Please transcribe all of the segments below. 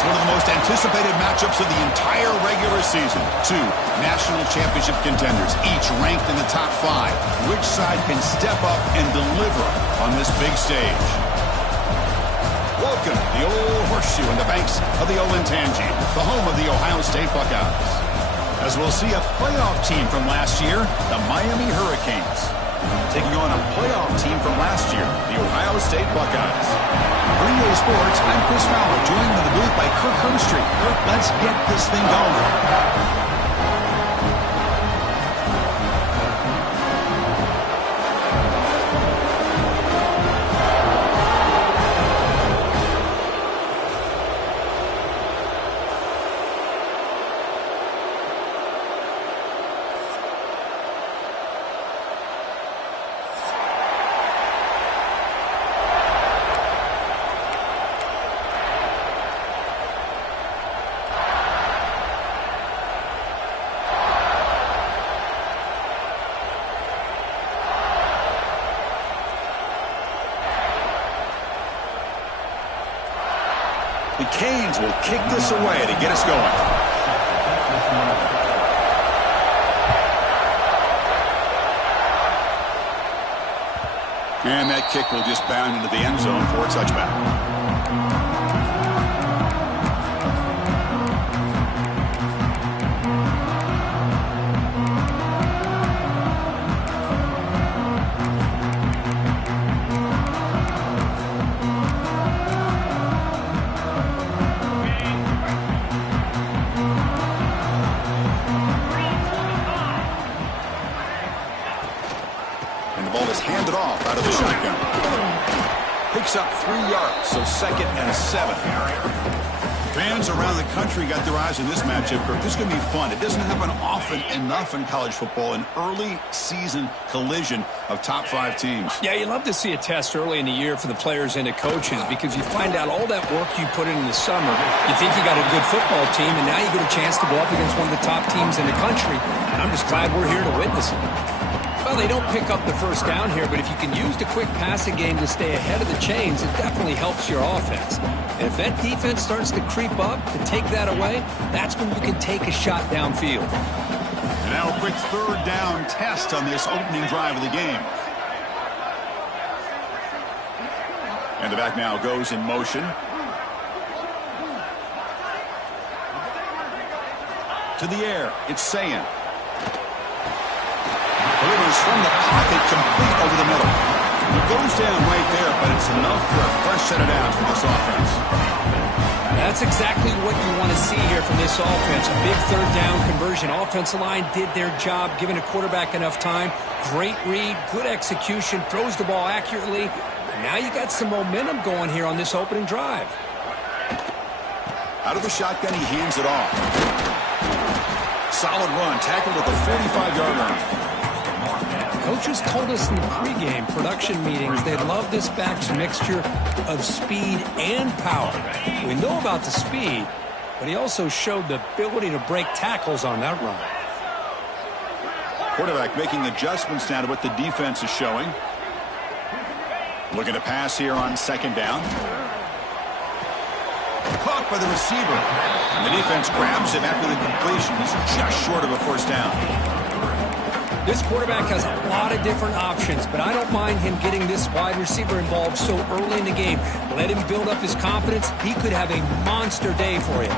It's one of the most anticipated matchups of the entire regular season. Two national championship contenders, each ranked in the top 5. Which side can step up and deliver on this big stage? Welcome to the Old Horseshoe in the banks of the Olentangy, the home of the Ohio State Buckeyes. As we'll see a playoff team from last year, the Miami Hurricanes, taking on a playoff team from last year, the Ohio State Buckeyes. Greenway Sports, I'm Chris Fowler, joined in the booth by Kirk Herbstreit. Kirk, let's get this thing going. The Canes will kick this away to get us going. And that kick will just bound into the end zone for a touchback. Handed off out of the shotgun. Picks up 3 yards, so 2nd and 7. Fans around the country got their eyes on this matchup. This is going to be fun. It doesn't happen often enough in college football, an early season collision of top 5 teams. Yeah, you love to see a test early in the year for the players and the coaches because you find out all that work you put in the summer. You think you got a good football team, and now you get a chance to go up against one of the top teams in the country. And I'm just glad we're here to witness it. Well, they don't pick up the first down here, but if you can use the quick passing game to stay ahead of the chains, it definitely helps your offense. And if that defense starts to creep up to take that away, that's when you can take a shot downfield. And now a quick 3rd down test on this opening drive of the game. And the back now goes in motion. To the air, it's Sayin. Delivers from the pocket, complete over the middle. It goes down right there, but it's enough for a fresh set of downs for this offense. That's exactly what you want to see here from this offense. A big 3rd down conversion. Offensive line did their job, giving a quarterback enough time. Great read, good execution, throws the ball accurately. And now you got some momentum going here on this opening drive. Out of the shotgun, he hands it off. Solid run, tackled at the 45-yard line. Coaches told us in the pregame production meetings they love this back's mixture of speed and power. We know about the speed, but he also showed the ability to break tackles on that run. Quarterback making adjustments now to what the defense is showing. Looking to pass here on 2nd down. Caught by the receiver. And the defense grabs him after the completion. He's just short of a 1st down. This quarterback has a lot of different options, but I don't mind him getting this wide receiver involved so early in the game. Let him build up his confidence. He could have a monster day for you.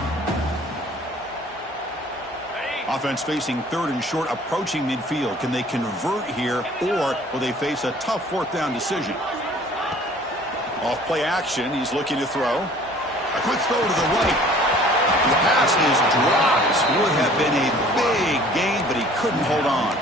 Offense facing 3rd and short, approaching midfield. Can they convert here, or will they face a tough 4th down decision? Off play action, he's looking to throw. A quick throw to the right. The pass is dropped. Would have been a big gain, but he couldn't hold on.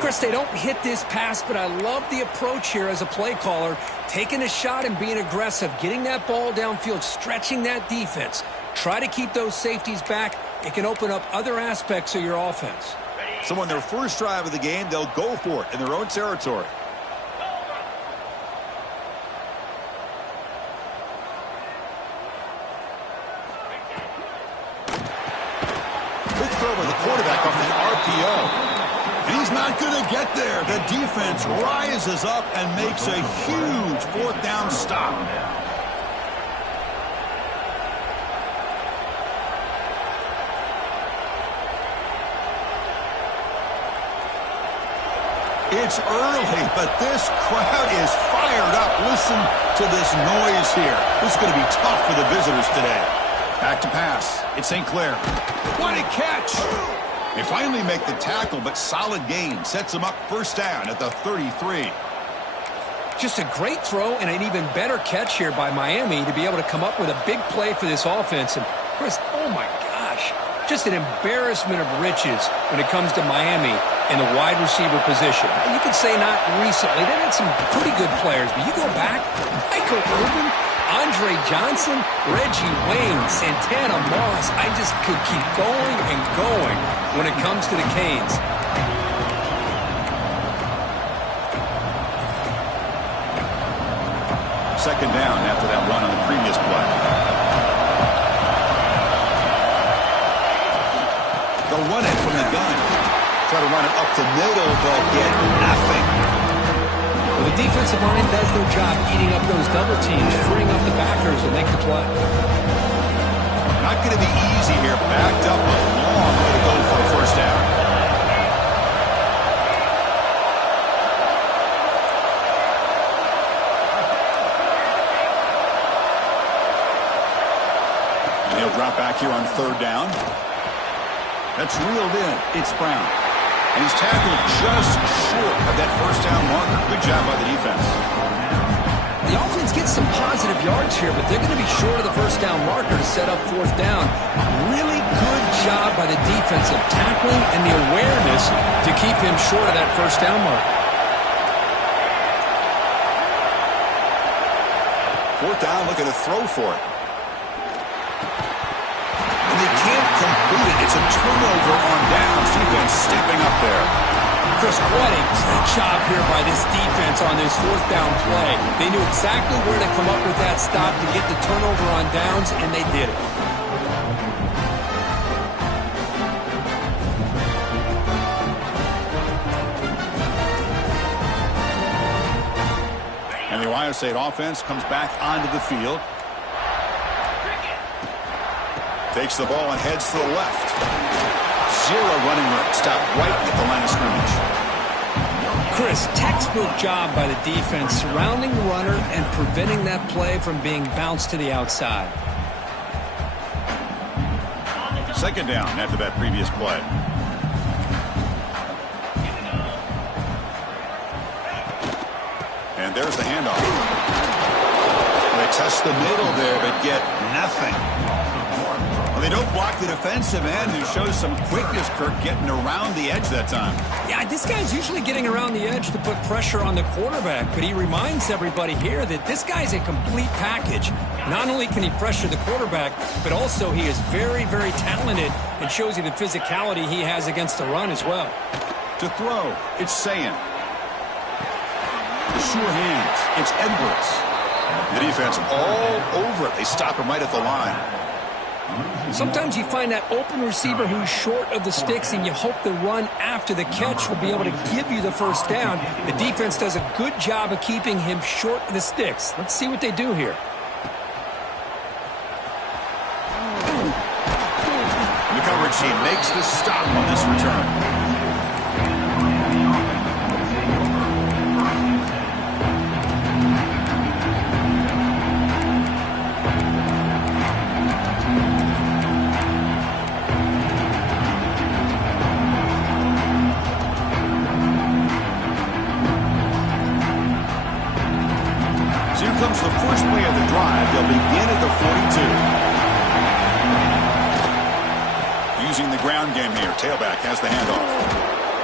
Chris, they don't hit this pass, but I love the approach here as a play caller. Taking a shot and being aggressive, getting that ball downfield, stretching that defense. Try to keep those safeties back. It can open up other aspects of your offense. So on their first drive of the game, they'll go for it in their own territory. Quick throw by the quarterback off the RPO. He's not going to get there. The defense rises up and makes a huge 4th down stop. It's early, but this crowd is fired up. Listen to this noise here. This is going to be tough for the visitors today. Back to pass. It's St. Clair. What a catch! They finally make the tackle, but solid gain. Sets them up first down at the 33. Just a great throw and an even better catch here by Miami to be able to come up with a big play for this offense. And Chris, oh my gosh, just an embarrassment of riches when it comes to Miami in the wide receiver position. And you could say not recently. They had some pretty good players, but you go back, Michael Irvin, Andre Johnson, Reggie Wayne, Santana Moss. I just could keep going and going when it comes to the Canes. Second down after that run on the previous play. They'll run it from the gun. Try to run it up the middle, but get nothing. Well, the defensive line does their job eating up those double teams, freeing up the backers to make the play. Not going to be easy here. Backed up a long way to go for a first down. He'll drop back here on third down. That's reeled in. It's Brown. And he's tackled just short of that first down marker. Good job by the defense. The offense gets some positive yards here, but they're going to be short of the first down marker to set up fourth down. Really good job by the defense of tackling and the awareness to keep him short of that first down marker. Fourth down, looking to throw for it. They can't complete it. It's a turnover on downs. Defense stepping up there. Chris, what a great job here by this defense on this fourth down play. They knew exactly where to come up with that stop to get the turnover on downs, and they did it. And the Ohio State offense comes back onto the field. Takes the ball and heads to the left. Zero running room. Stop right at the line of scrimmage. Chris, textbook job by the defense surrounding the runner and preventing that play from being bounced to the outside. Second down after that previous play. And there's the handoff. They test the middle there, but get nothing. Well, they don't block the defensive end, who shows some quickness, Kirk, getting around the edge that time. Yeah, this guy's usually getting around the edge to put pressure on the quarterback, but he reminds everybody here that this guy's a complete package. Not only can he pressure the quarterback, but also he is very, very talented and shows you the physicality he has against the run as well. To throw, it's Sayan. The sure hands, it's Edwards. The defense all over it. They stop him right at the line. Sometimes you find that open receiver who's short of the sticks, and you hope the run after the catch will be able to give you the first down. The defense does a good job of keeping him short of the sticks. Let's see what they do here. The coverage team makes the stop on this return. Comes the first play of the drive. They'll begin at the 42. Using the ground game here. Tailback has the handoff.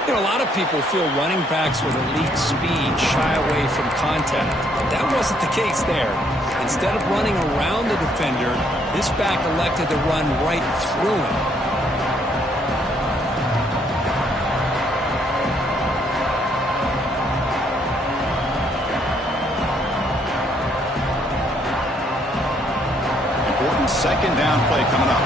You know, a lot of people feel running backs with elite speed shy away from contact. That wasn't the case there. Instead of running around the defender, this back elected to run right through him. Second down play coming up.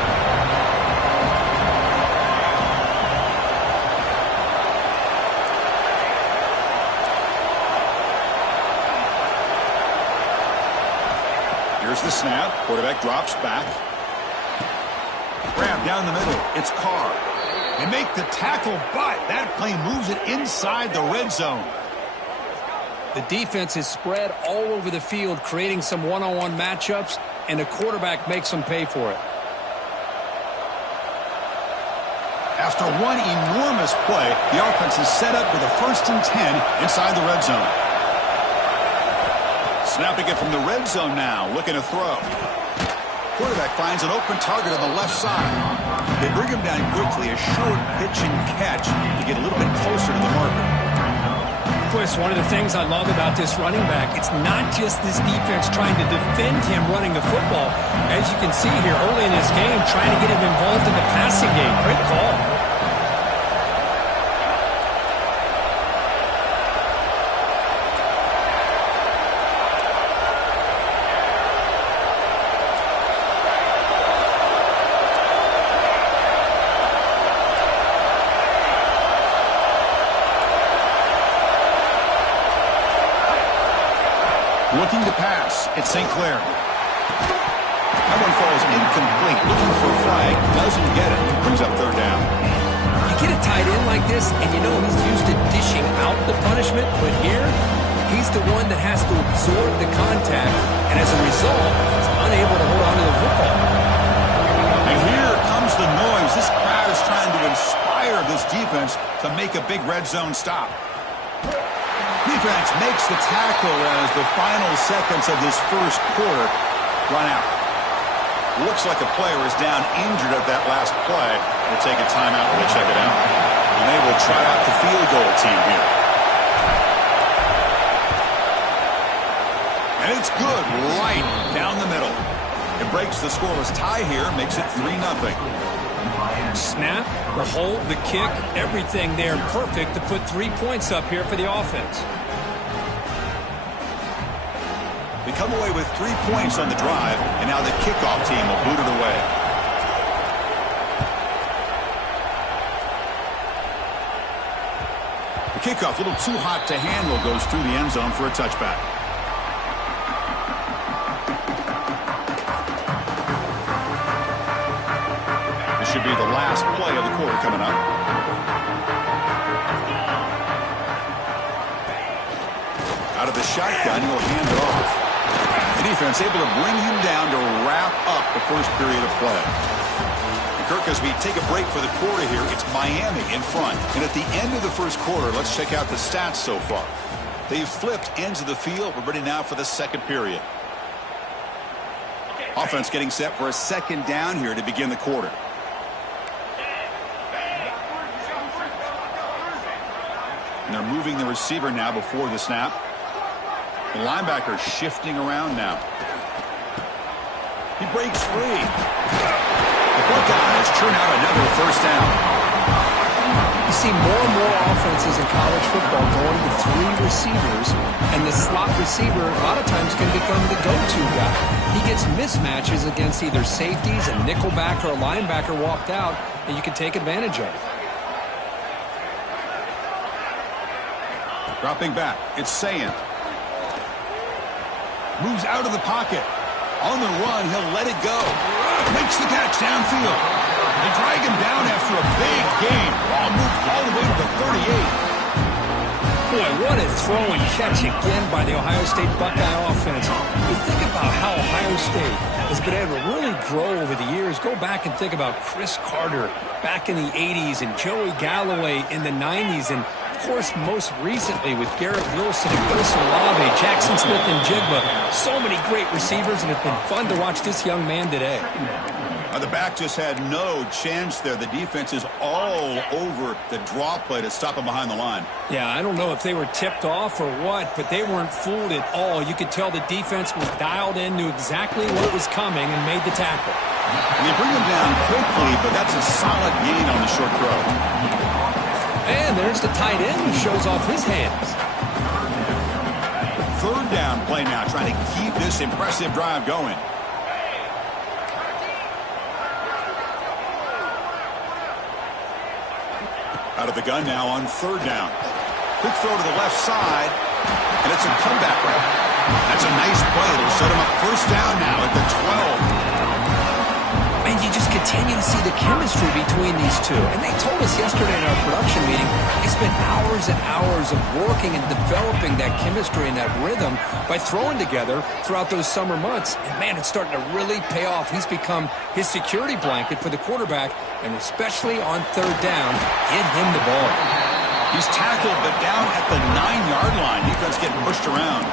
Here's the snap. Quarterback drops back. Grab down the middle. It's Carr. They make the tackle, but that play moves it inside the red zone. The defense is spread all over the field, creating some one-on-one matchups, and the quarterback makes them pay for it. After one enormous play, the offense is set up with a 1st and 10 inside the red zone. Snapping it from the red zone now, looking to throw. Quarterback finds an open target on the left side. They bring him down quickly, a short pitch and catch to get a little bit closer to the marker. Chris, one of the things I love about this running back, it's not just this defense trying to defend him running the football. As you can see here early in this game, trying to get him involved in the passing game. Great call. Looking to pass. It's St. Clair. That one falls incomplete. Looking for a flag. Doesn't get it. Brings up 3rd down. You get a tight end like this, and you know he's used to dishing out the punishment, but here, he's the one that has to absorb the contact, and as a result, he's unable to hold on to the football. And here comes the noise. This crowd is trying to inspire this defense to make a big red zone stop. Defense makes the tackle as the final seconds of this first quarter run out. Looks like a player is down injured at that last play. We'll take a timeout when we check it out. And they will try out the field goal team here. And it's good right down the middle. It breaks the scoreless tie here, makes it 3-0. Snap, the hold, the kick, everything there perfect to put 3 points up here for the offense. They come away with 3 points on the drive, and now the kickoff team will boot it away. The kickoff, a little too hot to handle, goes through the end zone for a touchback. This should be the last play of the quarter coming up. Out of the shotgun, he'll hand it off. The defense able to bring him down to wrap up the first period of play. Kirk, as we take a break for the quarter here, it's Miami in front. And at the end of the first quarter, let's check out the stats so far. They've flipped ends of the field. We're ready now for the second period. Offense getting set for a 2nd down here to begin the quarter. And they're moving the receiver now before the snap. The linebacker shifting around now. He breaks free. The Buckeyes turn out another 1st down. You see more and more offenses in college football going to 3 receivers, and the slot receiver a lot of times can become the go-to guy. He gets mismatches against either safeties, a nickelback, or a linebacker walked out, and you can take advantage of it. Dropping back, it's Sayant. Moves out of the pocket. On the run, he'll let it go. Makes the catch downfield. They drag him down after a big game. Ball moved all the way to the 38. Boy, what a throw and catch again by the Ohio State Buckeye offense. You think about how Ohio State has been able to really grow over the years. Go back and think about Chris Carter back in the 80s and Joey Galloway in the 90s. And, of course, most recently with Garrett Wilson and Chris Olave, Jackson Smith and Jigba. So many great receivers, and it's been fun to watch this young man today. The back just had no chance there. The defense is all over the draw play to stop him behind the line. Yeah, I don't know if they were tipped off or what, but they weren't fooled at all. You could tell the defense was dialed in, knew exactly what was coming, and made the tackle. And they bring him down quickly, but that's a solid gain on the short throw. And there's the tight end who shows off his hands. 3rd down play now, trying to keep this impressive drive going. Out of the gun now on 3rd down. Quick throw to the left side, and it's a comeback route. That's a nice play. It'll set him up 1st down now at the 12. And you just continue to see the chemistry between these two. And they told us yesterday in our production meeting, they spent hours and hours of working and developing that chemistry and that rhythm by throwing together throughout those summer months. And, man, it's starting to really pay off. He's become his security blanket for the quarterback, and especially on third down, get him the ball. He's tackled, but down at the 9-yard line. Defense getting pushed around.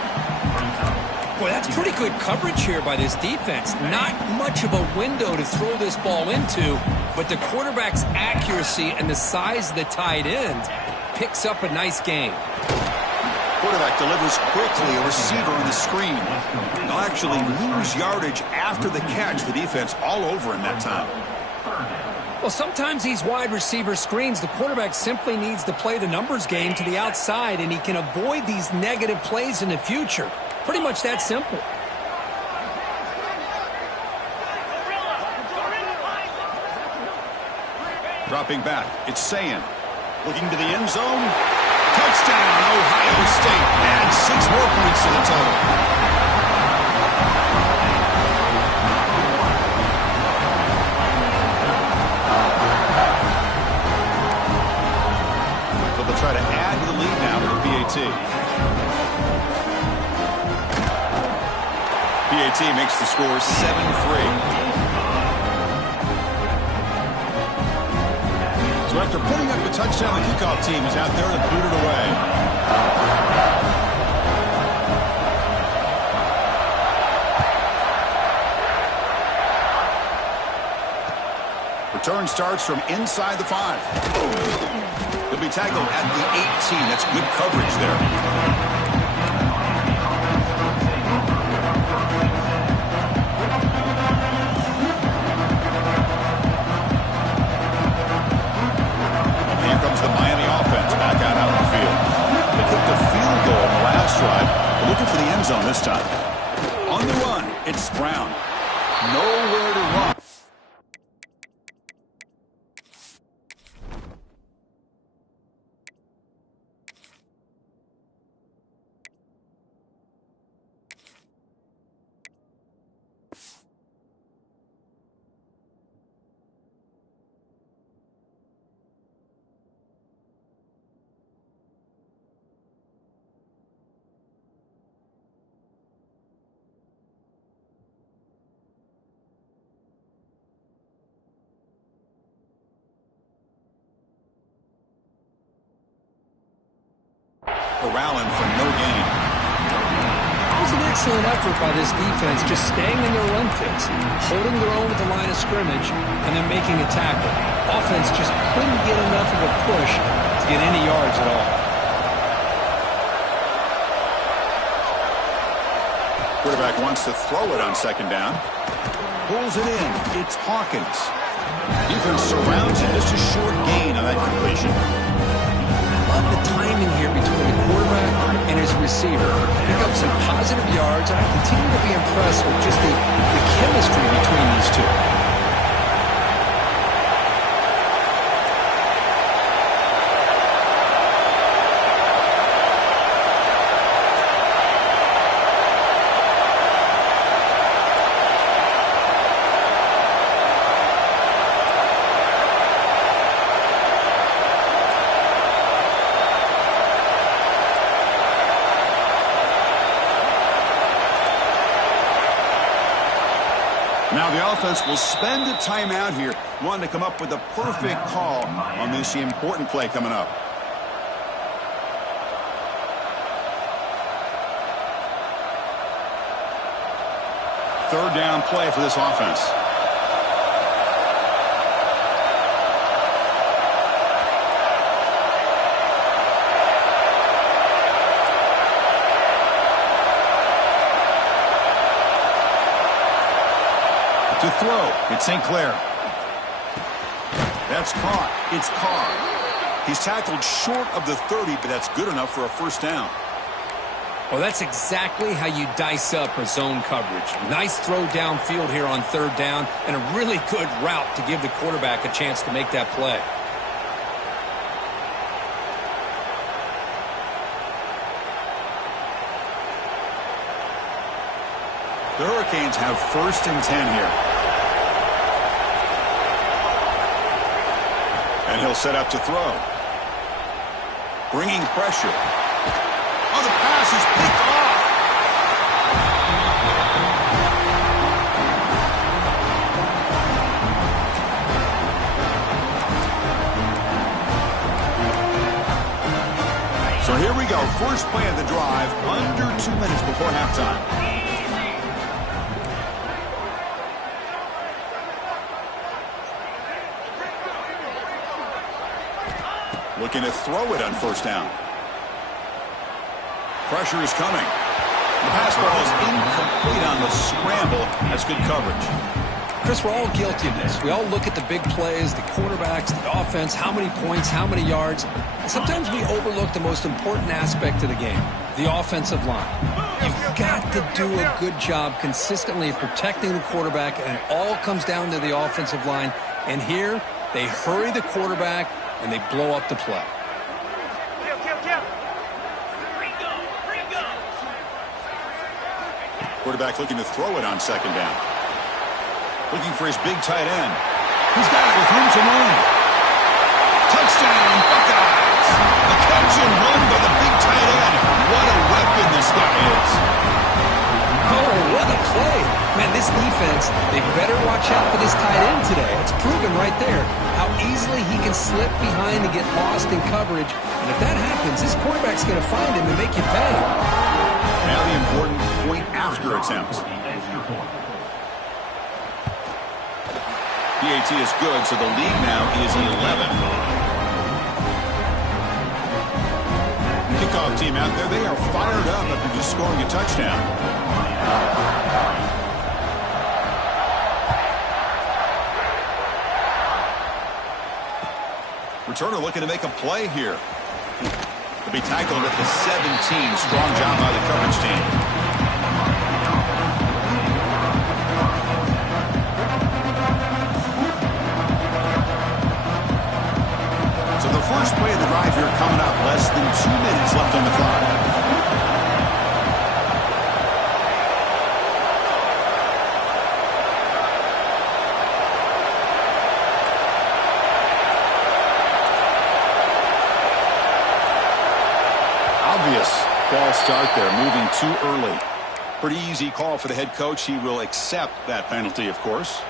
Boy, that's pretty good coverage here by this defense. Not much of a window to throw this ball into, but the quarterback's accuracy and the size of the tight end picks up a nice gain. Quarterback delivers quickly, a receiver on the screen. They'll actually lose yardage after the catch. The defense all over in that time. Well, sometimes these wide receiver screens, the quarterback simply needs to play the numbers game to the outside, and he can avoid these negative plays in the future. Pretty much that simple. Dropping back, it's Sayin. Looking to the end zone. Touchdown, Ohio State. Adds 6 more points to the total. So they'll try to add to the lead now with the PAT. PAT makes the score 7-3. So after putting up a touchdown, the kickoff team is out there to boot it away. Return starts from inside the 5. He'll be tackled at the 18. That's good coverage there. The Miami offense back out on the field. They kicked a field goal on the last drive. They're looking for the end zone this time. On the run, it's Brown. Nowhere to run. Corralling for no gain. It was an excellent effort by this defense, just staying in their run fits, holding their own at the line of scrimmage, and then making a tackle. Offense just couldn't get enough of a push to get any yards at all. Quarterback wants to throw it on second down. Pulls it in. It's Hawkins. Defense surrounds him. Just a short gain on that completion. Love the timing here between the quarterback and his receiver. Pick up some positive yards, and I continue to be impressed with just the chemistry between these two. Now the offense will spend a timeout here, wanting to come up with the perfect call on this important play coming up. Third down play for this offense. To throw, it's St. Clair. That's caught. It's Carr. He's tackled short of the 30, but that's good enough for a first down. Well, that's exactly how you dice up a zone coverage. Nice throw downfield here on third down, and a really good route to give the quarterback a chance to make that play. The Hurricanes have 1st and 10 here. And he'll set up to throw. Bringing pressure. Oh, the pass is picked off. So here we go. First play of the drive, under 2 minutes before halftime. Looking to throw it on first down. Pressure is coming. The pass ball is incomplete on the scramble. That's good coverage. Chris, we're all guilty of this. We all look at the big plays, the quarterbacks, the offense, how many points, how many yards. And sometimes we overlook the most important aspect of the game, the offensive line. You've got to do a good job consistently of protecting the quarterback, and it all comes down to the offensive line. And here, they hurry the quarterback, and they blow up the play. Quarterback looking to throw it on second down. Looking for his big tight end. He's got it with room to run. Touchdown, Buckeyes. A catch and run by the big tight end. What a weapon this guy is. Oh, what a play. Man, this defense, they better watch out for this tight end today. It's proven right there how easily he can slip behind and get lost in coverage. And if that happens, this quarterback's going to find him and make you pay. Now the important point after attempt. PAT is good, so the lead now is 11. Kickoff team out there, they are fired up after just scoring a touchdown. Returner looking to make a play here. To be tackled at the 17. Strong job by the coverage team. So the first play of the drive here coming up. Less than 2 minutes left on the clock. False start there, moving too early. Pretty easy call for the head coach. He will accept that penalty, of course.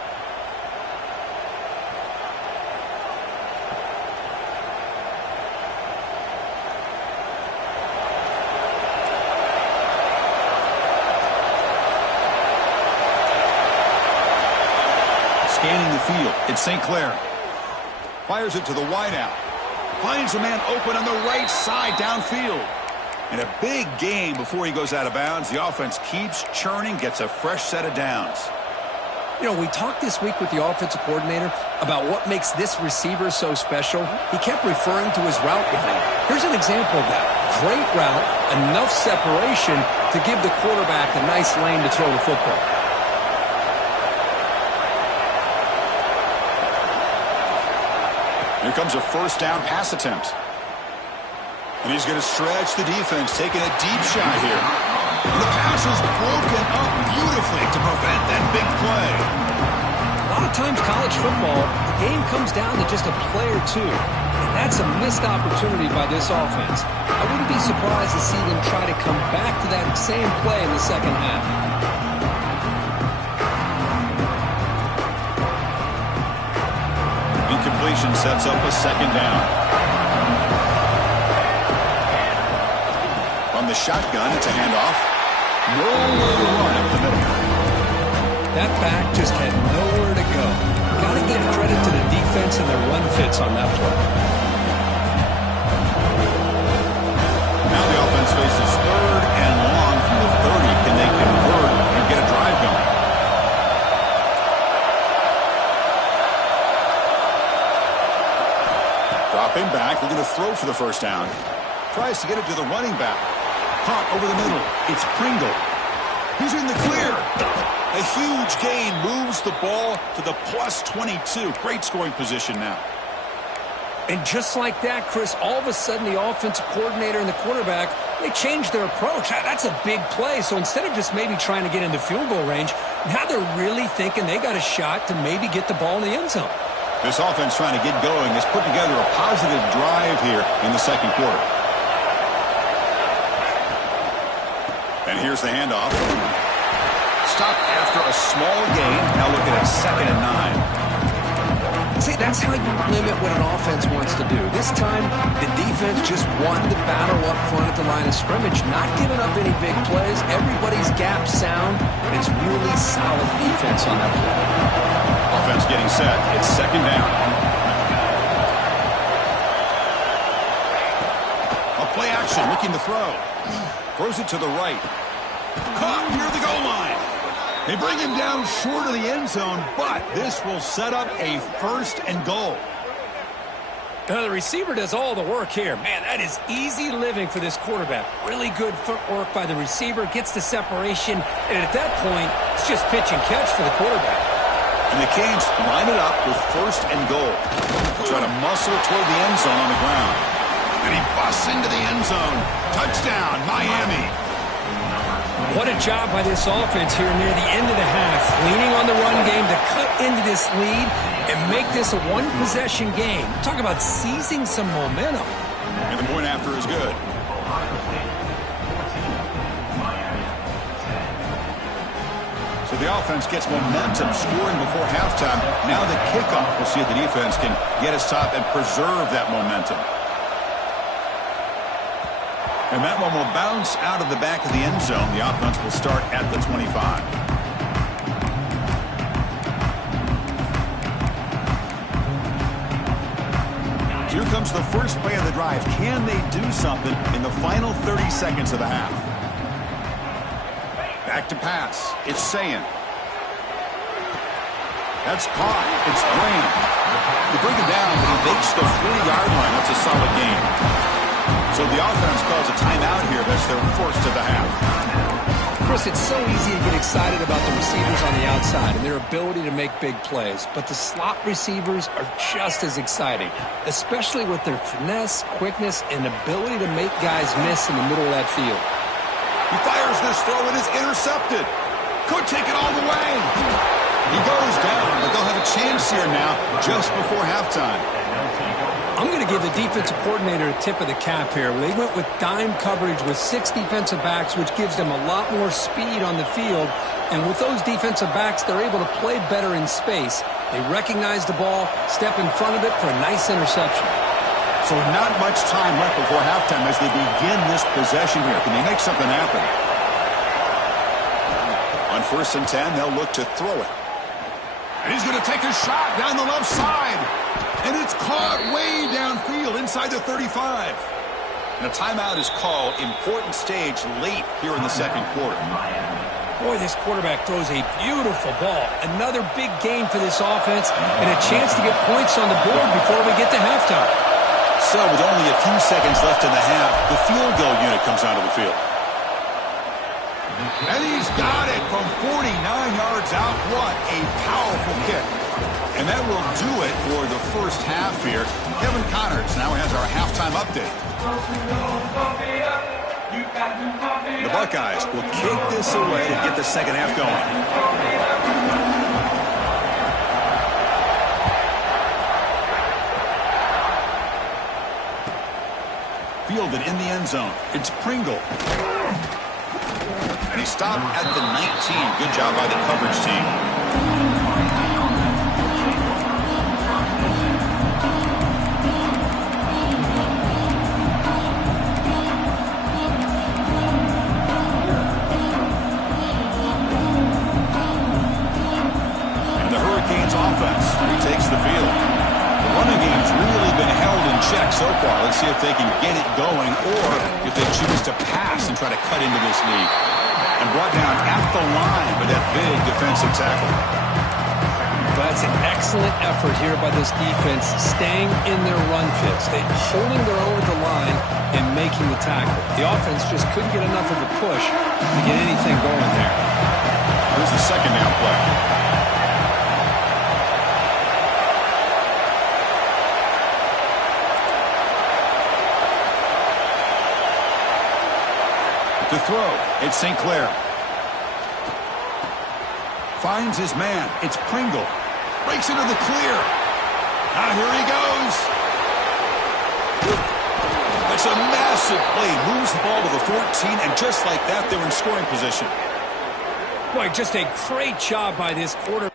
Scanning the field, it's St. Clair. Fires it to the wideout. Finds a man open on the right side downfield. And a big gain before he goes out of bounds. The offense keeps churning, gets a fresh set of downs. You know, we talked this week with the offensive coordinator about what makes this receiver so special. He kept referring to his route running. Here's an example of that. Great route, enough separation to give the quarterback a nice lane to throw the football. Here comes a first down pass attempt. And he's going to stretch the defense, taking a deep shot here. The pass is broken up beautifully to prevent that big play. A lot of times college football, the game comes down to just a play or two. And that's a missed opportunity by this offense. I wouldn't be surprised to see them try to come back to that same play in the second half. Incompletion sets up a second down. From the shotgun, it's a handoff. Nowhere to run up the middle. That back just had nowhere to go. Got to give credit to the defense and their run fits on that play. Now the offense faces third and long from the 30. Can they convert and get a drive going? Dropping back, looking to throw for the first down. Tries to get it to the running back. Caught over the middle. It's Pringle. He's in the clear. A huge gain moves the ball to the plus 22. Great scoring position now. And just like that, Chris, all of a sudden the offensive coordinator and the quarterback, they changed their approach. That's a big play. So instead of just maybe trying to get into field goal range, now they're really thinking they got a shot to maybe get the ball in the end zone. This offense trying to get going has put together a positive drive here in the second quarter. And here's the handoff. Stop after a small gain. Now looking at 2nd and 9. See, that's how you limit what an offense wants to do. This time, the defense just won the battle up front at the line of scrimmage, not giving up any big plays. Everybody's gap sound, and it's really solid defense on that play. Offense getting set. It's 2nd down. A play action, looking to throw. Throws it to the right. Caught near the goal line. They bring him down short of the end zone, but this will set up a 1st and goal. The receiver does all the work here. Man, that is easy living for this quarterback. Really good footwork by the receiver, gets the separation, and at that point, it's just pitch and catch for the quarterback. And the Canes line it up with 1st and goal. Try to muscle toward the end zone on the ground. And he busts into the end zone. Touchdown, Miami. What a job by this offense here near the end of the half. Leaning on the run game to cut into this lead and make this a one-possession game. Talk about seizing some momentum. And the point after is good. So the offense gets momentum scoring before halftime. Now the kickoff. We'll see if the defense can get a stop and preserve that momentum. And that one will bounce out of the back of the end zone. The offense will start at the 25. Here comes the first play of the drive. Can they do something in the final 30 seconds of the half? Back to pass. It's Sayin. That's caught. It's Graham. They bring him down, but he makes the 40-yard line. That's a solid gain. So the offense calls a timeout here. That's their first of the half. Chris, it's so easy to get excited about the receivers on the outside and their ability to make big plays. But the slot receivers are just as exciting, especially with their finesse, quickness, and ability to make guys miss in the middle of that field. He fires this throw and is intercepted. Could take it all the way. He goes down, but they'll have a chance here now just before halftime. I'm going to give the defensive coordinator a tip of the cap here. They went with dime coverage with 6 defensive backs, which gives them a lot more speed on the field. And with those defensive backs, they're able to play better in space. They recognize the ball, step in front of it for a nice interception. So not much time left before halftime as they begin this possession here. Can they make something happen? On 1st and 10, they'll look to throw it. And he's going to take a shot down the left side. And it's caught way downfield inside the 35. And a timeout is called. Important stage late here in the second quarter. Boy, this quarterback throws a beautiful ball. Another big game for this offense and a chance to get points on the board before we get to halftime. So with only a few seconds left in the half, the field goal unit comes onto the field. And he's got it from 49 yards out. What a powerful kick. And that will do it for the first half here. Kevin Connors now has our halftime update. The Buckeyes will kick this away to get the second half going. Fielded in the end zone. It's Pringle. And he stopped at the 19. Good job by the coverage team. Offense retakes the field. The running game's really been held in check so far. Let's see if they can get it going or if they choose to pass and try to cut into this lead. And brought down at the line with that big defensive tackle. That's an excellent effort here by this defense, staying in their run fits. They're holding their own at the line and making the tackle. The offense just couldn't get enough of a push to get anything going there. Here's the second down play. To throw, it's St. Clair. Finds his man. It's Pringle. Breaks into the clear. Here he goes. That's a massive play. Moves the ball to the 14, and just like that, they're in scoring position. Boy, just a great job by this quarter.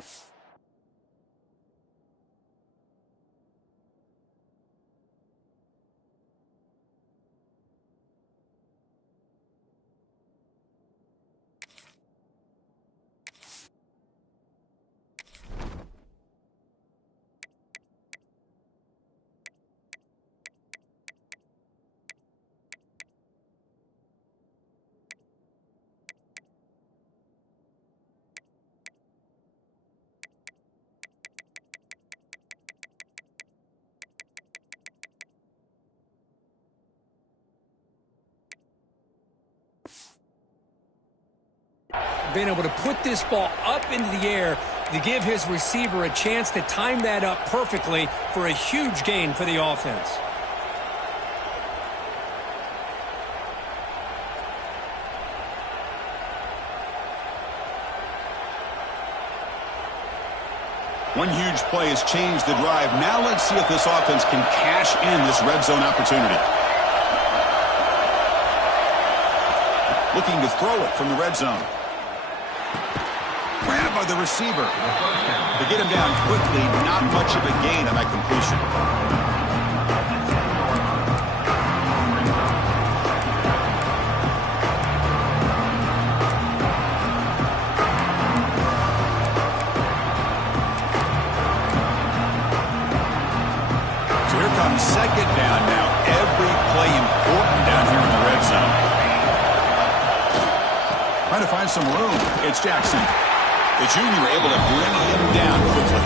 Being able to put this ball up into the air to give his receiver a chance to time that up perfectly for a huge gain for the offense. One huge play has changed the drive. Now let's see if this offense can cash in this red zone opportunity. Looking to throw it from the red zone. Grabbed by the receiver. To get him down quickly, not much of a gain on that completion. So here comes second down now. Every play important down here in the red zone. Trying to find some room. It's Jackson. The junior able to bring him down quickly.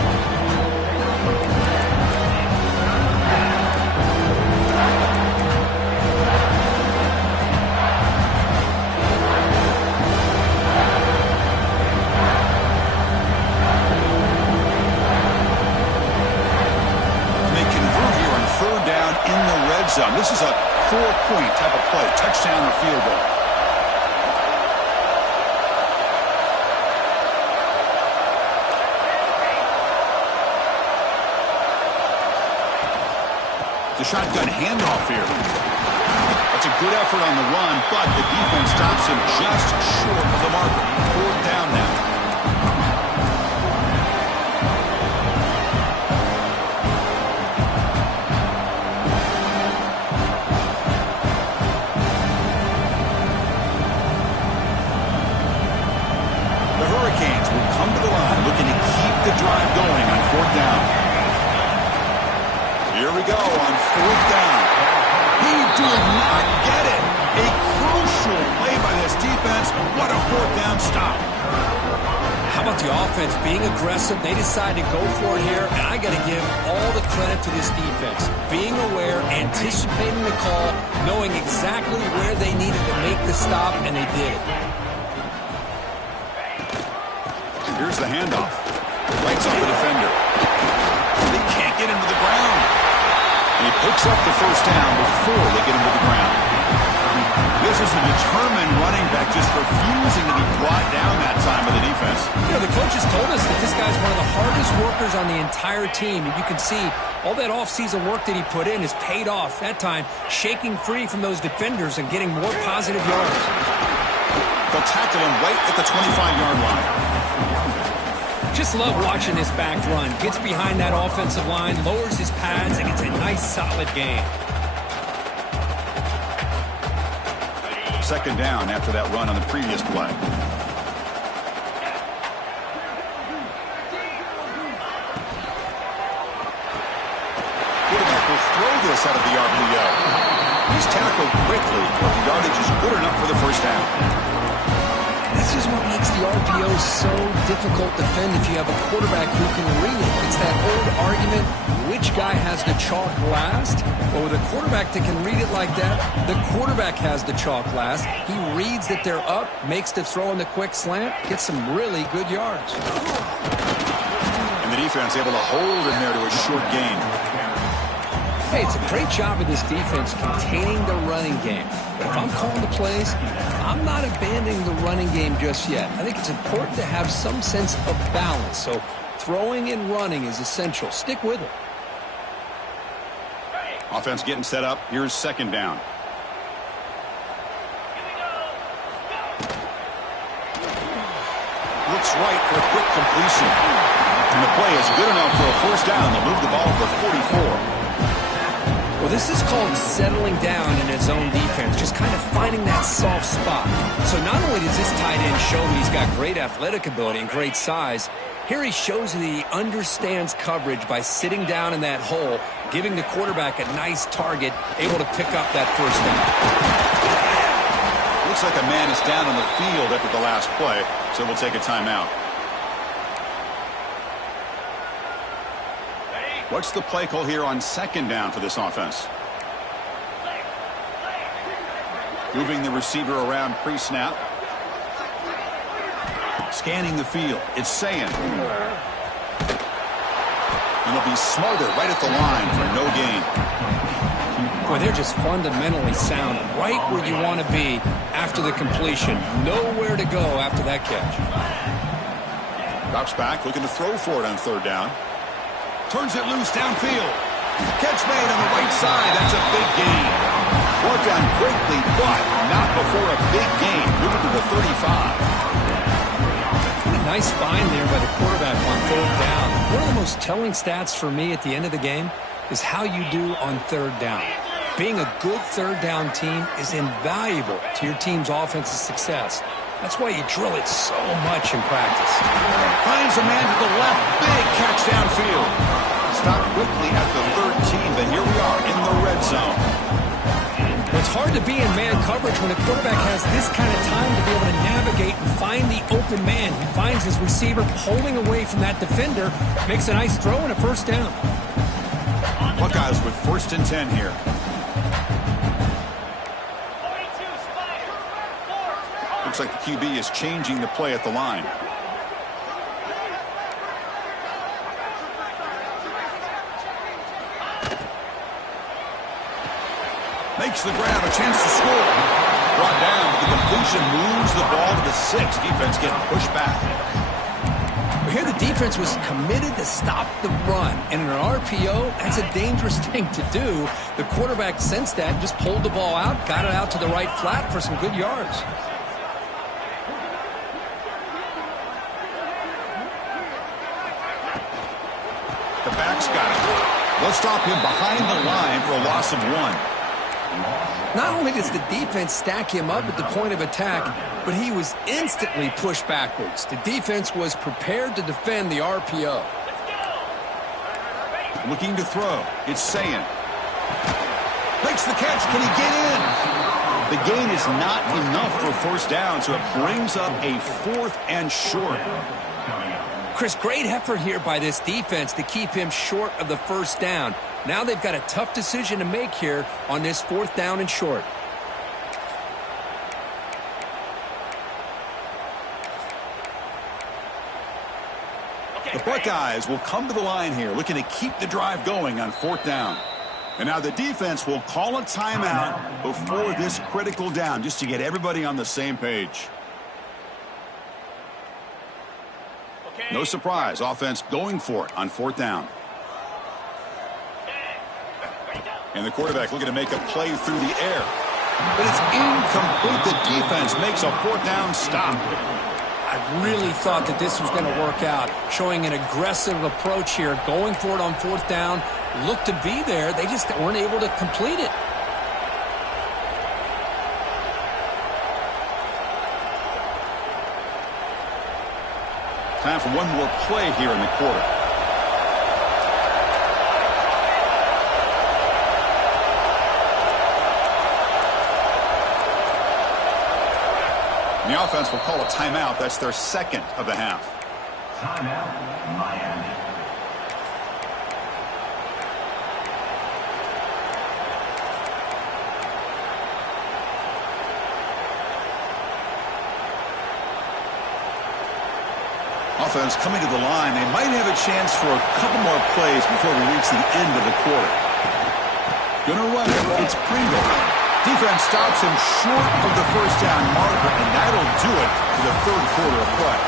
And they convert here on third down in the red zone. This is a 4-point type of play. Touchdown or field goal. The shotgun handoff here. That's a good effort on the run, but the defense stops him just short of the marker. Fourth down now. The Hurricanes will come to the line looking to keep the drive going on fourth down. Here we go on fourth down. He did not get it. A crucial play by this defense. What a fourth down stop. How about the offense being aggressive? They decide to go for it here, and I got to give all the credit to this defense. Being aware, anticipating the call, knowing exactly where they needed to make the stop, and they did. Here's the handoff. Lights off the defender. They can't get him to the ground. He picks up the first down before they get him to the ground. This is a determined running back just refusing to be brought down that time by the defense. You know, the coaches told us that this guy's one of the hardest workers on the entire team. And you can see all that offseason work that he put in has paid off. That time, shaking free from those defenders and getting more positive yards. They'll tackle him right at the 25-yard line. Just love watching this back run. Gets behind that offensive line, lowers his pads, and gets a nice, solid gain. Second down after that run on the previous play. Quarterback will throw this out of the RPO. He's tackled quickly, but the yardage is good enough for the first down. This is what makes the RPO so difficult to defend if you have a quarterback who can read it. It's that old argument, which guy has the chalk last? Well, with a quarterback that can read it like that, the quarterback has the chalk last. He reads that they're up, makes the throw in the quick slant, gets some really good yards. And the defense able to hold him there to a short gain. Hey, it's a great job of this defense containing the running game. But if I'm calling the plays, I'm not abandoning the running game just yet. I think it's important to have some sense of balance. So throwing and running is essential. Stick with it. Offense getting set up. Here's second down. Looks right for a quick completion. And the play is good enough for a first down. They'll move the ball to the 44. Well, this is called settling down in his own defense, just kind of finding that soft spot. So not only does this tight end show me he's got great athletic ability and great size, here he shows that he understands coverage by sitting down in that hole, giving the quarterback a nice target, able to pick up that first down. Looks like a man is down on the field after the last play, so we'll take a timeout. What's the play call here on second down for this offense? Moving the receiver around pre-snap. Scanning the field. It's saying. And they'll be smarter right at the line for no gain. Boy, they're just fundamentally sound, right where you want to be after the completion. Nowhere to go after that catch. Drops back, looking to throw for it on third down. Turns it loose downfield. Catch made on the right side. That's a big gain. Brought down quickly, but not before a big gain. Moving to the 35. What a nice find there by the quarterback on third down. One of the most telling stats for me at the end of the game is how you do on third down. Being a good third down team is invaluable to your team's offensive success. That's why you drill it so much in practice. Finds a man to the left. Big catch downfield. Stopped quickly at the 13, but here we are in the red zone. It's hard to be in man coverage when a quarterback has this kind of time to be able to navigate and find the open man. He finds his receiver pulling away from that defender, makes a nice throw and a first down. Buckeyes with 1st and 10 here. Looks like the QB is changing the play at the line. Makes the grab, a chance to score. Brought down, the completion moves the ball to the 6. Defense getting pushed back. Here the defense was committed to stop the run. And in an RPO, that's a dangerous thing to do. The quarterback sensed that, just pulled the ball out, got it out to the right flat for some good yards. The back's got it. They'll stop him behind the line for a loss of 1. Not only does the defense stack him up at the point of attack, but he was instantly pushed backwards. The defense was prepared to defend the RPO. Looking to throw. It's saying. Makes the catch. Can he get in? The gain is not enough for first down, so it brings up a 4th and short. Chris, great effort here by this defense to keep him short of the first down. Now they've got a tough decision to make here on this 4th down and short. The Buckeyes will come to the line here, looking to keep the drive going on 4th down. And now the defense will call a timeout before this critical down, just to get everybody on the same page. No surprise, offense going for it on 4th down. And the quarterback looking to make a play through the air. But it's incomplete. The defense makes a 4th down stop. I really thought that this was going to work out, showing an aggressive approach here, going for it on 4th down. Looked to be there. They just weren't able to complete it. Time for one more play here in the quarter. The offense will call a timeout. That's their 2nd of the half. Timeout, Miami. Offense coming to the line. They might have a chance for a couple more plays before we reach the end of the quarter. Gonna run it. It's Pringle. Defense stops him short of the first down marker, and that'll do it for the 3rd quarter of play.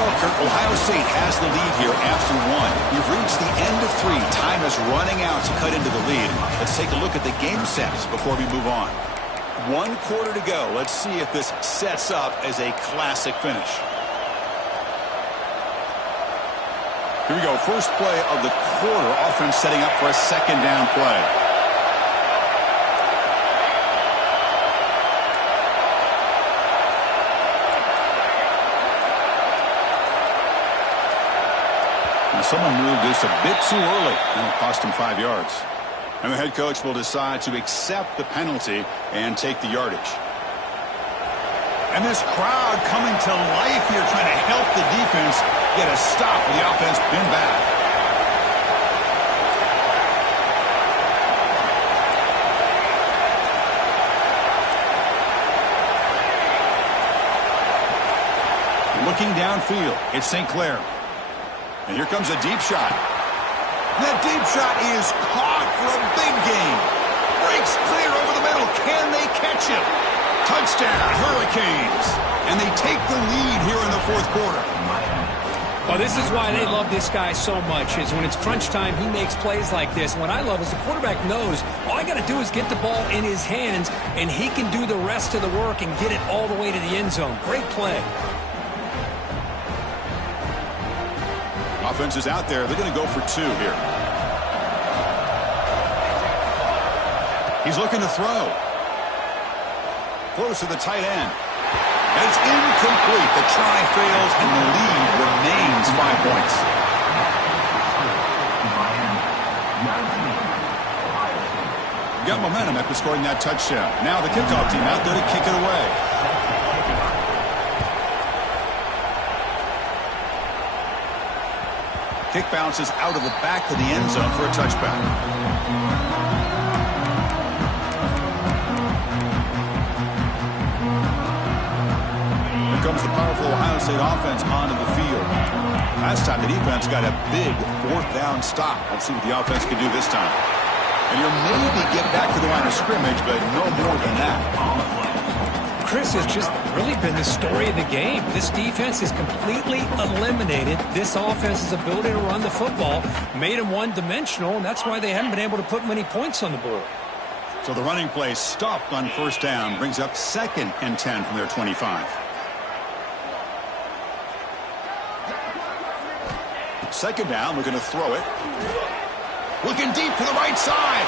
Well, Kurt, Ohio State has the lead here after one. We've reached the end of three. Time is running out to cut into the lead. Let's take a look at the game sets before we move on. 1 quarter to go. Let's see if this sets up as a classic finish. Here we go. First play of the quarter. Offense setting up for a second down play. Someone moved this a bit too early, and it cost him 5 yards. And the head coach will decide to accept the penalty and take the yardage. And this crowd coming to life here, trying to help the defense get a stop with the offense pinned back. Looking downfield, it's St. Clair. And here comes a deep shot. That deep shot is caught for a big gain. Breaks clear over the middle. Can they catch him? Touchdown, Hurricanes. And they take the lead here in the fourth quarter. Well, this is why they love this guy so much, is when it's crunch time, he makes plays like this. And what I love is the quarterback knows all I got to do is get the ball in his hands, and he can do the rest of the work and get it all the way to the end zone. Great play. Offense is out there. They're going to go for 2 here. He's looking to throw. Close to the tight end. And it's incomplete. The try fails, and the lead remains 5 points. We got momentum after scoring that touchdown. Now the kickoff team out there to kick it away. Kick bounces out of the back of the end zone for a touchback. Here comes the powerful Ohio State offense onto the field. Last time the defense got a big 4th down stop. Let's see what the offense can do this time. And you'll maybe get back to the line of scrimmage, but no more than that. Chris, has just really been the story of the game. This defense has completely eliminated this offense's ability to run the football, made them one-dimensional, and that's why they haven't been able to put many points on the board. So the running play stopped on 1st down, brings up 2nd and 10 from their 25. Second down, we're going to throw it. Looking deep to the right side.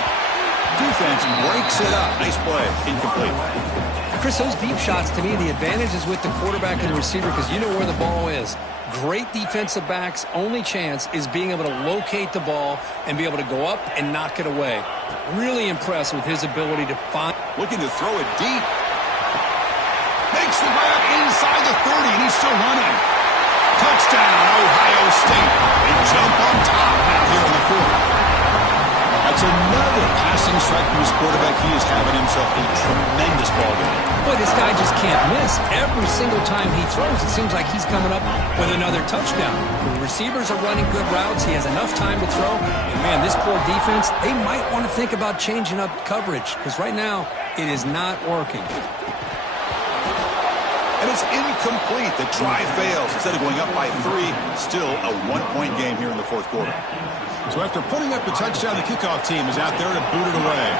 Defense breaks it up. Nice play. Incomplete. Chris, those deep shots, to me, the advantage is with the quarterback and the receiver because you know where the ball is. Great defensive backs' only chance is being able to locate the ball and be able to go up and knock it away. Really impressed with his ability to find. Looking to throw it deep. Makes the grab inside the 30, and he's still running. Touchdown, Ohio State. They jump on top now here in the 4th. That's another passing strike from his quarterback. He is having himself a tremendous ball game. Boy, this guy just can't miss. Every single time he throws, it seems like he's coming up with another touchdown. The receivers are running good routes. He has enough time to throw. And, man, this poor defense, they might want to think about changing up coverage because right now it is not working. And it's incomplete. The try fails. Instead of going up by 3, still a 1-point game here in the fourth quarter. So after putting up the touchdown, the kickoff team is out there to boot it away.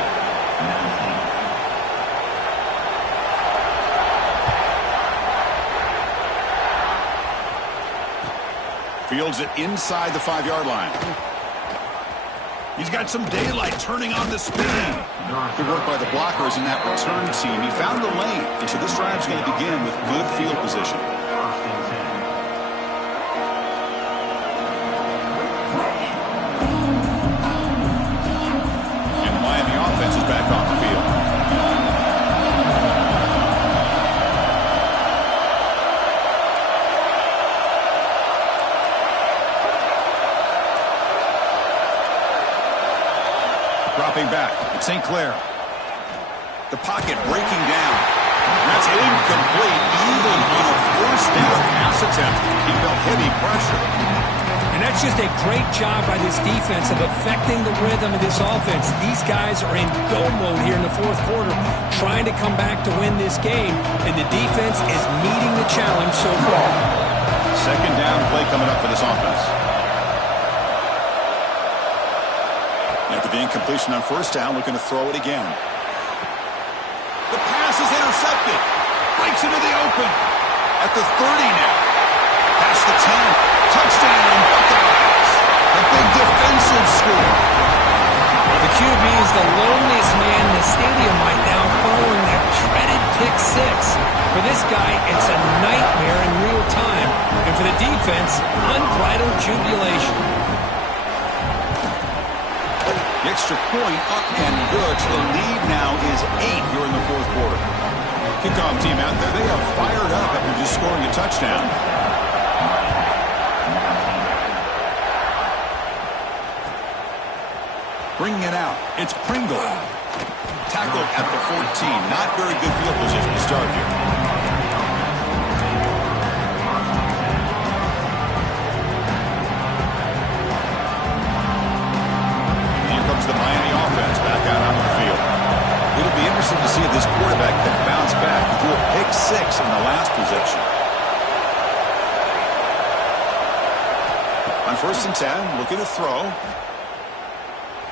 Fields it inside the 5-yard line. He's got some daylight turning on the speed. Good work by the blockers in that return team. He found the lane, and so this drive's going to begin with good field position. And the Miami offense is back on the field. Dropping back, it's St. Clair. The pocket breaking down. That's incomplete. Even on a first down pass attempt, he felt heavy pressure. And that's just a great job by this defense of affecting the rhythm of this offense. These guys are in go mode here in the fourth quarter, trying to come back to win this game, and the defense is meeting the challenge so far. Second down play coming up for this offense. After the incompletion on first down, looking to throw it again. The pass is intercepted. Breaks into the open. At the 30 now. Past the 10. Touchdown, Buckeyes. A big defensive score. The QB is the loneliest man in the stadium right now following that dreaded pick six. For this guy, it's a nightmare in real time. And for the defense, unbridled jubilation. The extra point up and good. So the lead now is 8 here in the fourth quarter. Kickoff team out there. They are fired up after just scoring a touchdown. Bringing it out. It's Pringle. Tackled at the 14. Not very good field position to start here. Here comes the Miami offense back out onto the field. It'll be interesting to see if this quarterback can bounce back. He threw a pick six in the last possession. On 1st and 10, looking to throw.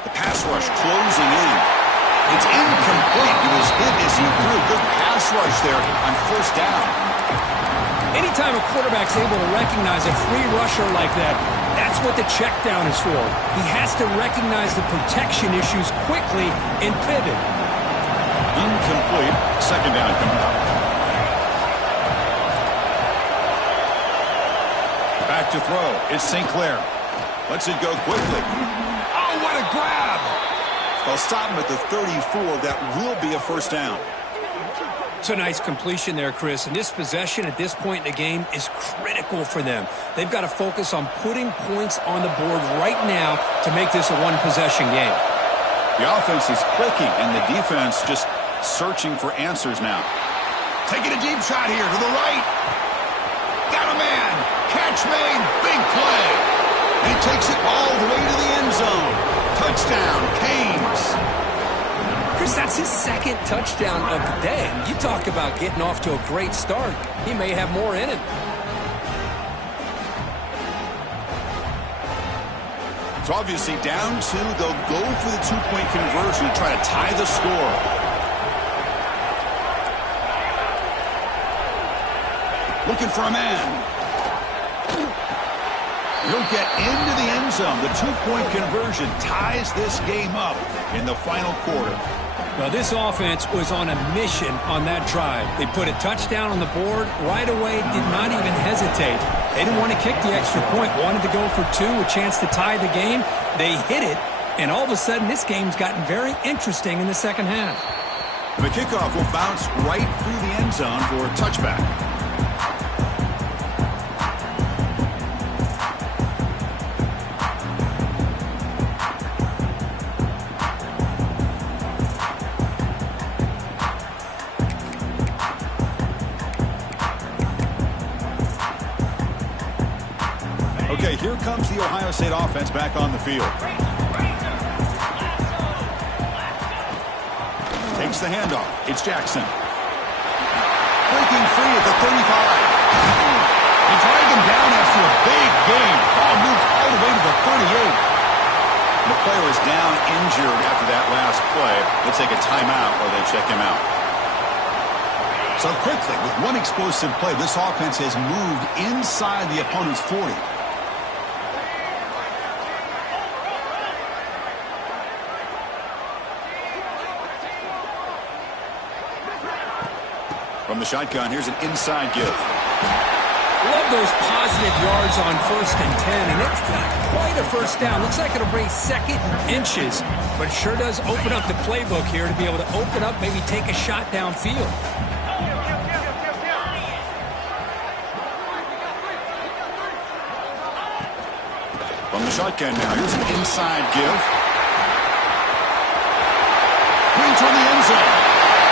The pass rush closing in. It's incomplete. He was hit as he threw. Good pass rush there on 1st down. Anytime a quarterback's able to recognize a free rusher like that, that's what the check down is for. He has to recognize the protection issues quickly and pivot. Incomplete. Second down coming up. Back to throw. It's St. Clair. Lets it go quickly. Oh, what a grab! They'll stop him at the 34. That will be a first down. It's a nice completion there, Chris. And this possession at this point in the game is critical for them. They've got to focus on putting points on the board right now to make this a one-possession game. The offense is clicking, and the defense just searching for answers now. Taking a deep shot here to the right. Got a man. Catch made. Big play. And he takes it all the way to the end zone. Touchdown, Canes. Chris, that's his second touchdown of the day. And you talk about getting off to a great start. He may have more in it. It's obviously down 2. They'll go for the two-point conversion to try to tie the score. Looking for a man. He'll get into the end zone. The two-point conversion ties this game up in the final quarter. Well, this offense was on a mission on that drive. They put a touchdown on the board right away, did not even hesitate. They didn't want to kick the extra point, wanted to go for 2, a chance to tie the game. They hit it, and all of a sudden this game's gotten very interesting in the second half. The kickoff will bounce right through the end zone for a touchback. Okay, here comes the Ohio State offense back on the field. Takes the handoff. It's Jackson. Breaking free at the 35. He dragged him down after a big gain. Ball moved all the way to the 38. The player is down injured after that last play. They take a timeout or they check him out. So quickly, with one explosive play, this offense has moved inside the opponent's 40. From the shotgun, here's an inside give. Love those positive yards on 1st and 10, and it's not quite a first down. Looks like it'll bring 2nd and inches, but it sure does open up the playbook here to be able to open up, maybe take a shot downfield. From the shotgun now, here's an inside give. Green toward the end zone.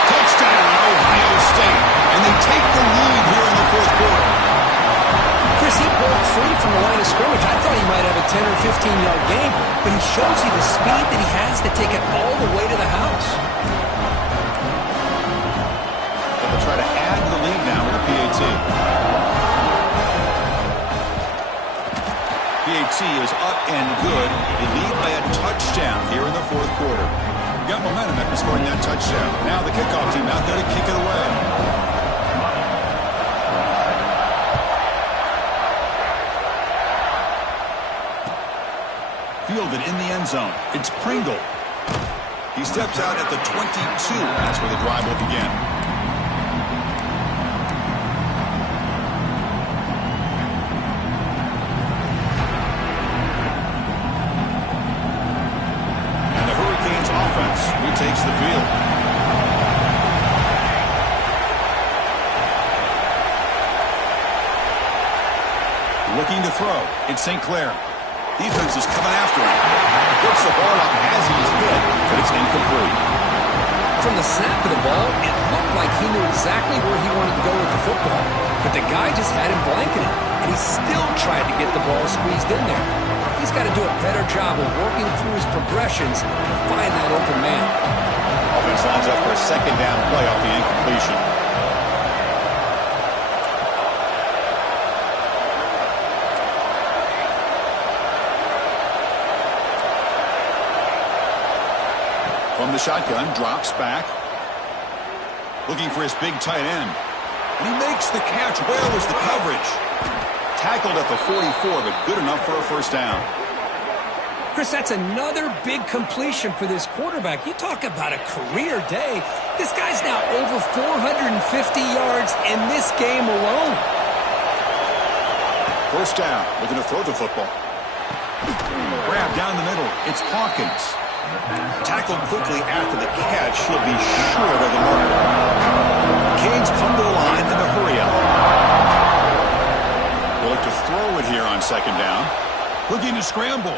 Touchdown, Ohio State. And they take the lead here in the fourth quarter. Chris, he broke free from the line of scrimmage. I thought he might have a 10 or 15-yard game, but he shows you the speed that he has to take it all the way to the house. They'll try to add to the lead now with the PAT. see is up and good. They lead by a touchdown here in the fourth quarter. Got momentum after scoring that touchdown. Now the kickoff team out there to kick it away. Fielded in the end zone. It's Pringle. He steps out at the 22. That's where the drive will begin. Takes the field. Looking to throw. It's St. Clair. Defense is coming after him. Gets the ball up as he's hit, but it's incomplete. From the snap of the ball, it looked like he knew exactly where he wanted to go with the football. But the guy just had him blanketed, and he still tried to get the ball squeezed in there. He's got to do a better job of working through his progressions to find that open man. Offense lines up for a second down play off the incompletion. From the shotgun, drops back. Looking for his big tight end. And he makes the catch. Where was the coverage? Tackled at the 44, but good enough for a first down. Chris, that's another big completion for this quarterback. You talk about a career day. This guy's now over 450 yards in this game alone. First down. Looking to throw the football. Grab down the middle. It's Hawkins. Tackled quickly after the catch. He'll be short of the mark. Canes come to the line in a hurry up. They'll look to throw it here on second down. Looking to scramble.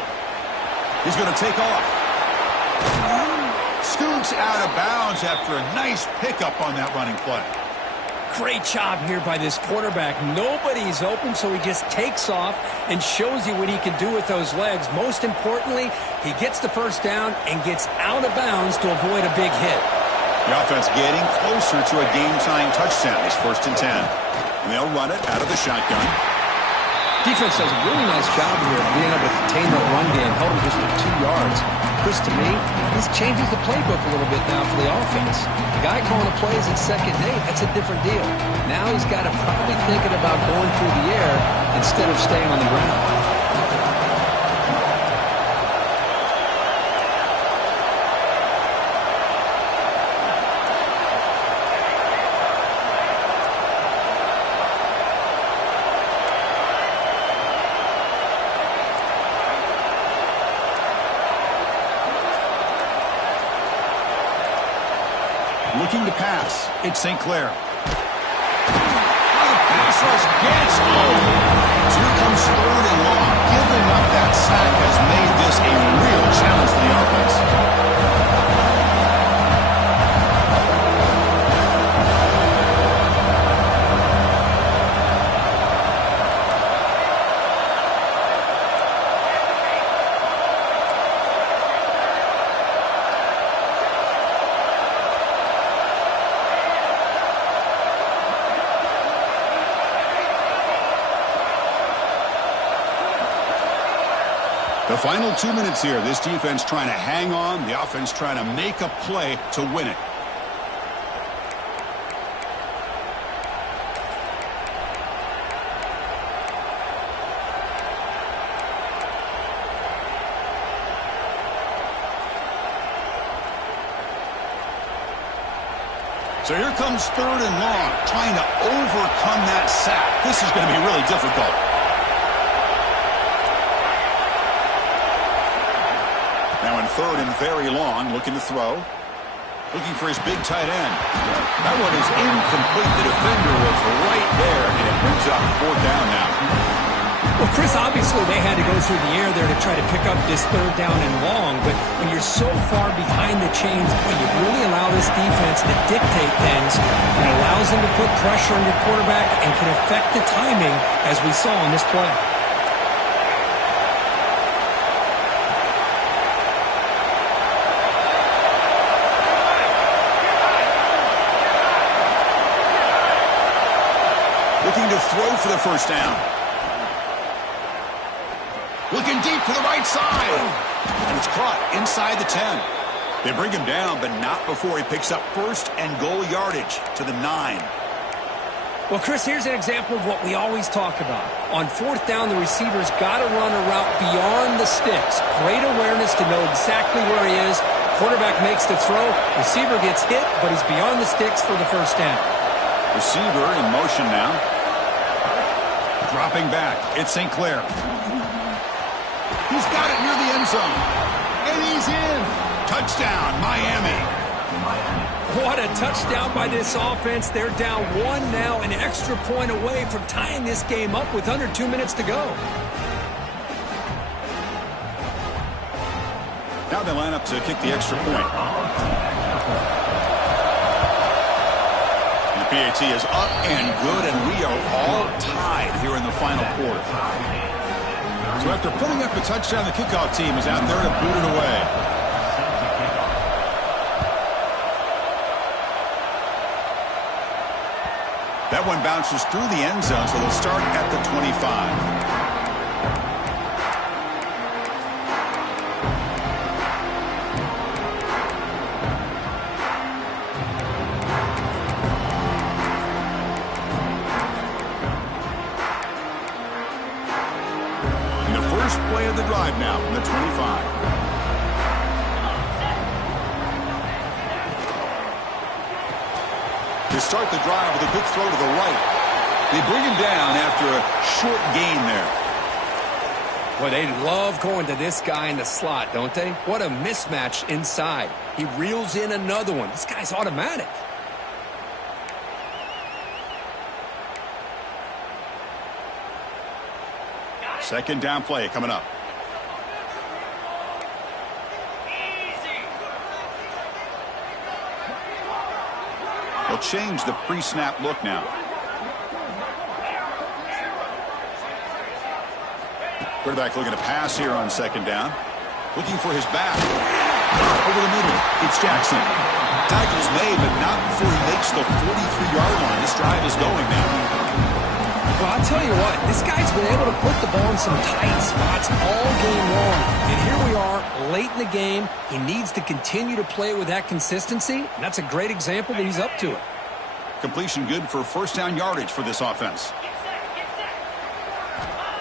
He's going to take off. Scoots out of bounds after a nice pickup on that running play. Great job here by this quarterback. Nobody's open, so he just takes off and shows you what he can do with those legs. Most importantly, he gets the first down and gets out of bounds to avoid a big hit. The offense getting closer to a game-tying touchdown. It's 1st and 10. And they'll run it out of the shotgun. Defense does a really nice job here of being able to contain that run game, held him just for 2 yards. Chris, to me, this changes the playbook a little bit now for the offense. The guy calling the plays at 2nd and 8, that's a different deal. Now he's got to probably thinking about going through the air instead of staying on the ground. Looking to pass. It's St. Clair. The pass rush gets home. Here comes 3rd and long. Giving up that sack has made this a real challenge for the offense. The final 2 minutes here. This defense trying to hang on. The offense trying to make a play to win it. So here comes 3rd and long, trying to overcome that sack. This is going to be really difficult. Now in 3rd and very long, looking to throw. Looking for his big tight end. That one is incomplete. The defender was right there, and it brings up 4th down now. Well, Chris, obviously they had to go through the air there to try to pick up this 3rd down and long, but when you're so far behind the chains, when you really allow this defense to dictate things, it allows them to put pressure on your quarterback and can affect the timing, as we saw in this play. Looking to throw for the 1st down. Looking deep to the right side. And it's caught inside the 10. They bring him down, but not before he picks up first and goal yardage to the 9. Well, Chris, here's an example of what we always talk about. On 4th down, the receiver's got to run a route beyond the sticks. Great awareness to know exactly where he is. Quarterback makes the throw. Receiver gets hit, but he's beyond the sticks for the first down. Receiver in motion now. Dropping back. It's St. Clair. He's got it near the end zone. And he's in. Touchdown, Miami. What a touchdown by this offense. They're down 1 now, an extra point away from tying this game up with under 2 minutes to go. Now they line up to kick the extra point. The PAT is up and good, and we are all tied here in the final quarter. So after putting up a touchdown, the kickoff team is out there to boot it away. That one bounces through the end zone, so they'll start at the 25. And the first play of the drive now from the 25. They start the drive with a quick throw to the right. They bring him down after a short gain there. Boy, they love going to this guy in the slot, don't they? What a mismatch inside. He reels in another one. This guy's automatic. Second down play coming up. They'll change the pre-snap look now. Quarterback looking to pass here on second down. Looking for his back. Over the middle. It's Jackson. Tackle's made, but not before he makes the 43-yard line. This drive is going now. Well, I'll tell you what, this guy's been able to put the ball in some tight spots all game long. And here we are, late in the game. He needs to continue to play with that consistency, and that's a great example that he's up to it. Completion good for first down yardage for this offense.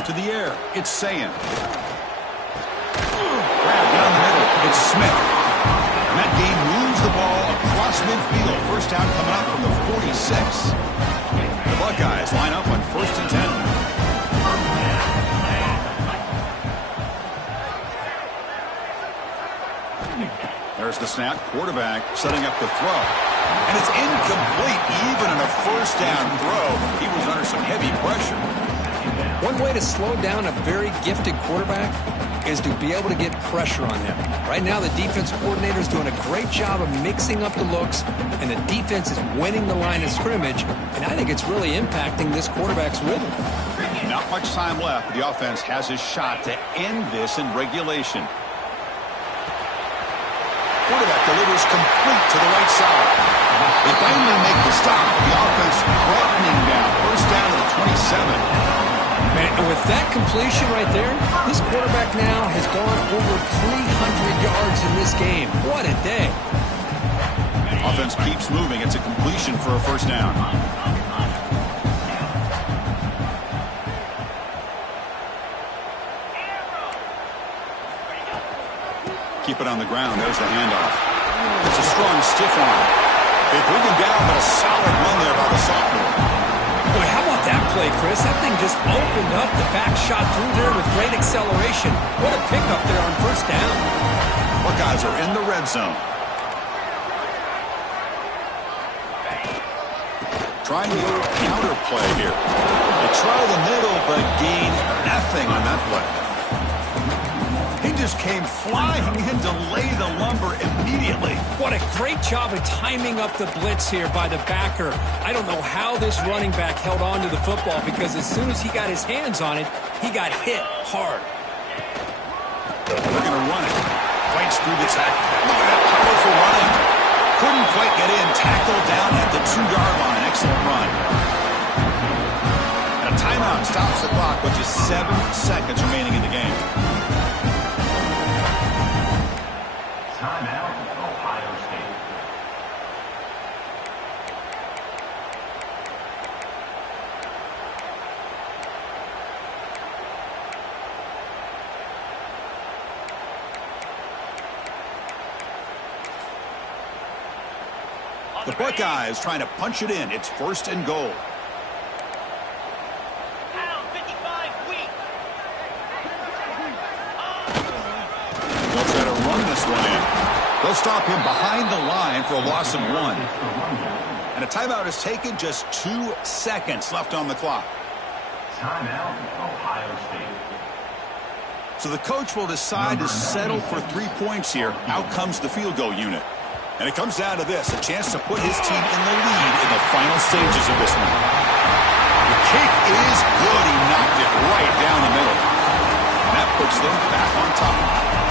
To the air, it's Sayin. Grab down the middle, it's Smith. And that game moves the ball across midfield. First down coming up from the 46. The Buckeyes line up on 1st and 10. There's the snap. Quarterback setting up the throw. And it's incomplete. Even on a first down throw, he was under some heavy pressure. One way to slow down a very gifted quarterback is to be able to get pressure on him. Right now, the defense coordinator is doing a great job of mixing up the looks, and the defense is winning the line of scrimmage, and I think it's really impacting this quarterback's rhythm. Not much time left, but the offense has a shot to end this in regulation. Quarterback delivers complete to the right side. They finally make the stop. The offense threatening down. First down to the 27. Man, and with that completion right there, this quarterback now has gone over 300 yards in this game. What a day. Offense keeps moving. It's a completion for a first down. Keep it on the ground. There's the handoff. It's a strong stiff arm. They bring him down, but a solid run there by the sophomore. Boy, how about that play, Chris? That thing just opened up. The back shot through there with great acceleration. What a pickup there on first down. Buckeyes are in the red zone. Trying to counter play here. They try the middle, but gain nothing on that play. He just came flying in to lay the lumber immediately. What a great job of timing up the blitz here by the backer. I don't know how this running back held on to the football, because as soon as he got his hands on it, he got hit hard. They're going to run it. Fights through the tackle. Look at that powerful running. Couldn't quite get in. Tackled down at the 2-yard line. Excellent run. And a timeout stops stops the clock with just 7 seconds remaining in the game. Timeout, Ohio State. The Buckeyes trying to punch it in. It's 1st and goal. They'll try to run this one in. They'll stop him behind the line for a loss of 1. And a timeout is taken. Just 2 seconds left on the clock. Timeout, Ohio State. So the coach will decide to settle for 3 points here. Out comes the field goal unit. And it comes down to this, a chance to put his team in the lead in the final stages of this one. The kick is good. He knocked it right down the middle. And that puts them back on top.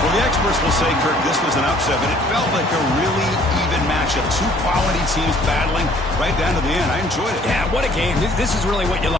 Well, the experts will say, Kirk, this was an upset, but it felt like a really even matchup. 2 quality teams battling right down to the end. I enjoyed it. Yeah, what a game. This is really what you like.